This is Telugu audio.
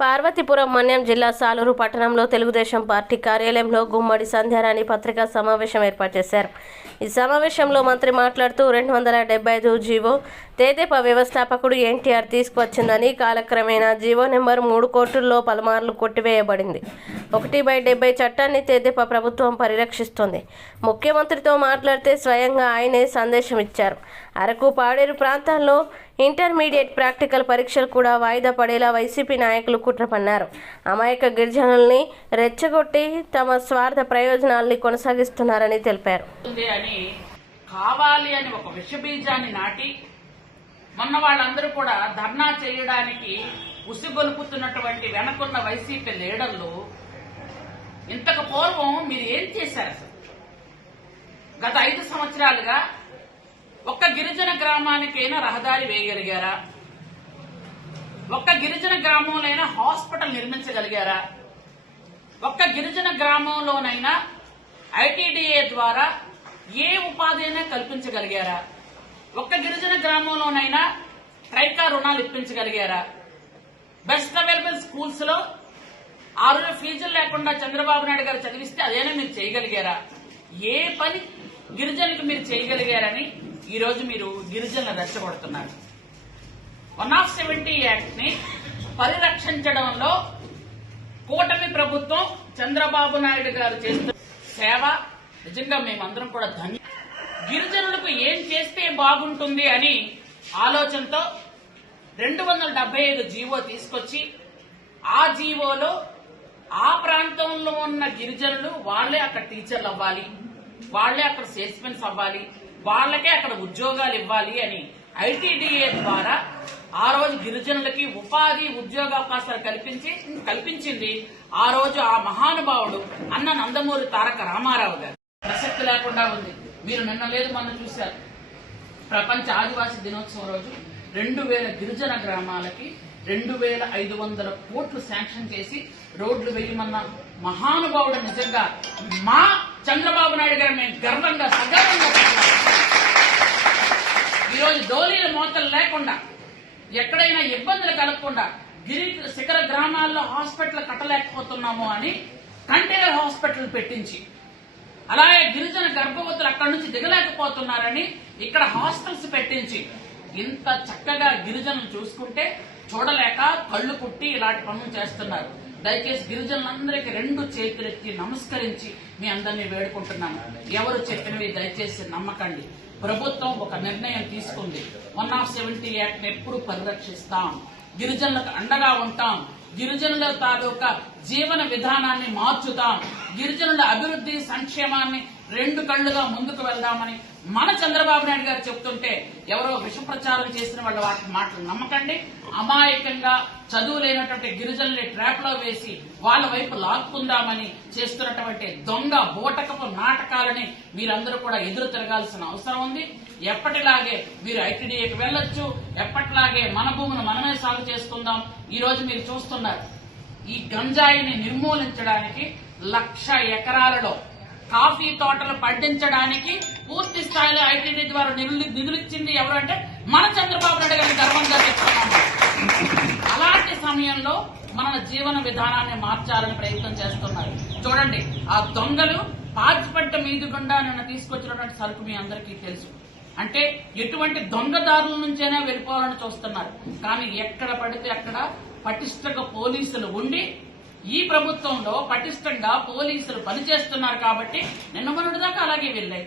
పార్వతీపురం మన్యం జిల్లా సాలూరు పట్టణంలో తెలుగుదేశం పార్టీ కార్యాలయంలో గుమ్మడి సంధ్యారాణి పత్రికా సమావేశం ఏర్పాటు చేశారు. ఈ సమావేశంలో మంత్రి మాట్లాడుతూ 275 జీవో తెదేపా వ్యవస్థాపకుడు ఎన్టీఆర్ తీసుకువచ్చిందని, కాలక్రమేణా జీవో నెంబర్ 3 కోర్టుల్లో పలుమార్లు కొట్టివేయబడింది. 1/70 చట్టాన్ని తెదేపా ప్రభుత్వం పరిరక్షిస్తోంది. ముఖ్యమంత్రితో మాట్లాడితే స్వయంగా ఆయనే సందేశం ఇచ్చారు. అరకు, పాడేరు ప్రాంతాల్లో ఇంటర్మీడియట్ ప్రాక్టికల్ పరీక్షలు కూడా వాయిదా పడేలా వైసీపీ నాయకులు కుట్ర పన్నారు. అమాయక గిరిజనుల్ని రెచ్చగొట్టి తమ స్వార్థ ప్రయోజనాల్ని కొనసాగిస్తున్నారని తెలిపారు. కావాలి అని ఒక విషబీజాన్ని నాటి మొన్న వాళ్ళందరూ కూడా ధర్నా చేయడానికి ఉసిగొలుపుతున్నటువంటి వెనకున్న వైసీపీ లీడర్లు ఇంతకు పూర్వం మీరు ఏం చేశారు? గత 5 సంవత్సరాలుగా ఒక్క గిరిజన గ్రామానికైనా రహదారి వేయగలిగారా? ఒక్క గిరిజన గ్రామంలోనైనా హాస్పిటల్ నిర్మించగలిగారా? ఒక్క గిరిజన గ్రామంలోనైనా ఐటీడీఏ ద్వారా ఏ ఉపాధి అయినా కల్పించగలిగారా? ఒక్క గిరిజన గ్రామంలోనైనా ట్రైకా రుణాలు ఇప్పించగలిగారా? బెస్ట్ అవైలబుల్ స్కూల్స్ లో 6 ఫీజులు లేకుండా చంద్రబాబు నాయుడు గారు చదివిస్తే అదేనా మీరు చేయగలిగారా? ఏ పని గిరిజనులకు మీరు చేయగలిగారని ఈ రోజు మీరు గిరిజనులను రెచ్చగొడుతున్నారు. 170 యాక్ట్ ని పరిరక్షించడంలో కూటమి ప్రభుత్వం చంద్రబాబు నాయుడు గారు చేస్తున్న సేవ నిజంగా మేమందరం కూడా గిరిజనులకు ఏం చేస్తే బాగుంటుంది అని ఆలోచనతో 275 జీవో తీసుకొచ్చి ఆ జీవోలో ఆ ప్రాంతంలో ఉన్న గిరిజనులు వాళ్లే అక్కడ టీచర్లు అవ్వాలి, వాళ్లే అక్కడ సేల్స్మెన్స్ అవ్వాలి, వాళ్లకే అక్కడ ఉద్యోగాలు ఇవ్వాలి అని ఐటీడీఏ ద్వారా ఆ రోజు గిరిజనులకి ఉపాధి ఉద్యోగావకాశాలు కల్పించింది ఆ రోజు ఆ మహానుభావుడు అన్న నందమూరి తారక రామారావు గారు. ప్రసక్తి లేకుండా ఉంది. మీరు నిన్న లేదు మొన్న చూశారు. ప్రపంచ ఆదివాసీ దినోత్సవం రోజు 2000 గిరిజన గ్రామాలకి 2500 కోట్లు శాంక్షన్ చేసి రోడ్లు వేయమన్న మహానుభావుడు నిజంగా మా చంద్రబాబు నాయుడు గారు మేము గర్వంగా సగర్వంగా ఈరోజు దోలీల మోతలు లేకుండా ఎక్కడైనా ఇబ్బందులు కలగకుండా గిరి శిఖర గ్రామాల్లో హాస్పిటల్ కట్టలేకపోతున్నాము అని కంటైనర్ హాస్పిటల్ పెట్టించి, అలాగే గిరిజన గర్భవతులు అక్కడి నుంచి దిగలేకపోతున్నారని ఇక్కడ హాస్టల్స్ పెట్టించి ఇంత చక్కగా గిరిజనులు చూసుకుంటే చూడలేక కళ్ళు కుట్టి ఇలాంటి పనులు చేస్తున్నారు. దయచేసి గిరిజనులందరికీ 2 చేతులెత్తి నమస్కరించి మీ అందరినీ వేడుకుంటున్నాను. ఎవరు చెప్పినవి దయచేసి నమ్మకండి. ప్రభుత్వం ఒక నిర్ణయం తీసుకుంది. 170 యాక్ట్ ఎప్పుడు పరిరక్షిస్తాం, గిరిజనులకు అండగా ఉంటాం, గిరిజనుల తాలూకా జీవన విధానాన్ని మార్చుతాం, గిరిజనుల అభివృద్ధి సంక్షేమాన్ని 2 కళ్లుగా ముందుకు వెళ్దామని మన చంద్రబాబు నాయుడు గారు చెప్తుంటే ఎవరో విష ప్రచారం చేసిన వాళ్ళ వాటి మాటలు నమ్మకండి. అమాయకంగా చదువు లేనటువంటి గిరిజనుల్ని ట్రాప్ లో వేసి వాళ్ళ వైపు లాక్కుందామని చేస్తున్నటువంటి దొంగ బోటకపు నాటకాలని మీరందరూ కూడా ఎదురు తిరగాల్సిన అవసరం ఉంది. ఎప్పటిలాగే మీరు ఐటీడీఏకి వెళ్లొచ్చు, ఎప్పటిలాగే మన భూమిని మనమే సాగు చేసుకుందాం. ఈ రోజు మీరు చూస్తున్నారు, ఈ గంజాయిని నిర్మూలించడానికి 1,00,000 ఎకరాలలో కాఫీ తోటలు పండించడానికి పూర్తి స్థాయిలో ఐటీడీ ద్వారా నిధులిచ్చింది ఎవరు అంటే మన చంద్రబాబు నాయుడు గారిని గర్వంగా చెప్తున్నాము. అలాంటి సమయంలో మన జీవన విధానాన్ని మార్చాలని ప్రయత్నం చేస్తున్నారు. చూడండి, ఆ దొంగలు పాచిపట్ట మీది గుండా నిన్న తీసుకొచ్చినటువంటి సరుకు మీ అందరికీ తెలుసు. అంటే ఎటువంటి దొంగదారుల నుంచైనా వెళ్ళిపోవాలని చూస్తున్నారు. కానీ ఎక్కడ పడితే అక్కడ పటిష్టంగా పోలీసులు ఉండి ఈ ప్రభుత్వంలో పటిష్టంగా పోలీసులు పనిచేస్తున్నారు కాబట్టి నిన్న మొన్నటి దాకా అలాగే వెళ్ళాయి.